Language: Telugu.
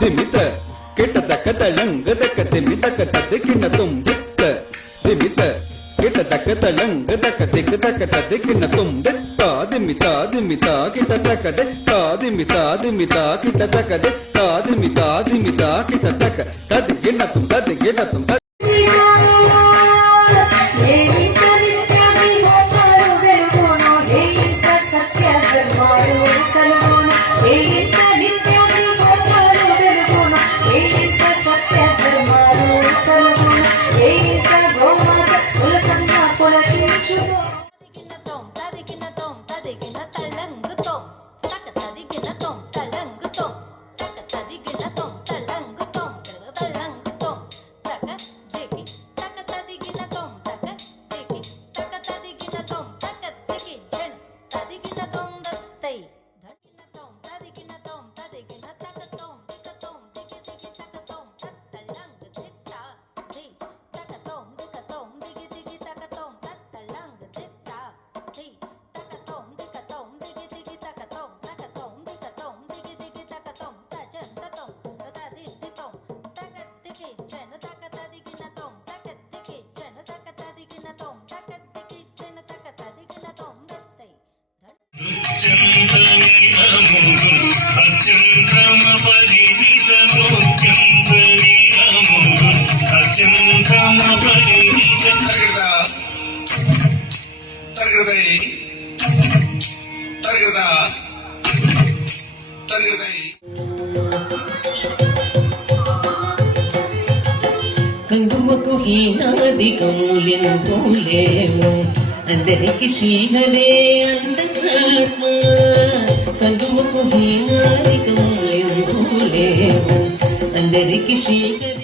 ದಿಮಿತ ಕೆಟ್ಟ ತಕ್ಕ ತಳಂಗ ದಕ್ಕ ದಿಮಿತ ಕತ್ತದ ಕಿನ್ನ ತುಂಬಿತ್ತ ದಿಮಿತ ಕೆಟ್ಟ ತಕ್ಕ ತಳಂಗ ದಕ್ಕ ದಿಕ್ಕ ತಕ್ಕ ತದ ಕಿನ್ನ ತುಂಬಿತ್ತ ದಿಮಿತ ದಿಮಿತ ಕಿಟ ತಕದೆ ದಿಮಿತ ದಿಮಿತ ಕಿಟ ತಕದೆ ದಿಮಿತ ದಿಮಿತ ಕಿಟ ತಕ ತದ ಕಿನ್ನ ತುಂ ತದ ಗಿಡ ತುಂ కంగుమకు హీనాదికములెంతో లేవు అందరికి శ్రీహరే అంధకాత్మ కంగుమకు హీనాదికములెంతో లేవు అందరికి శ్రీహరే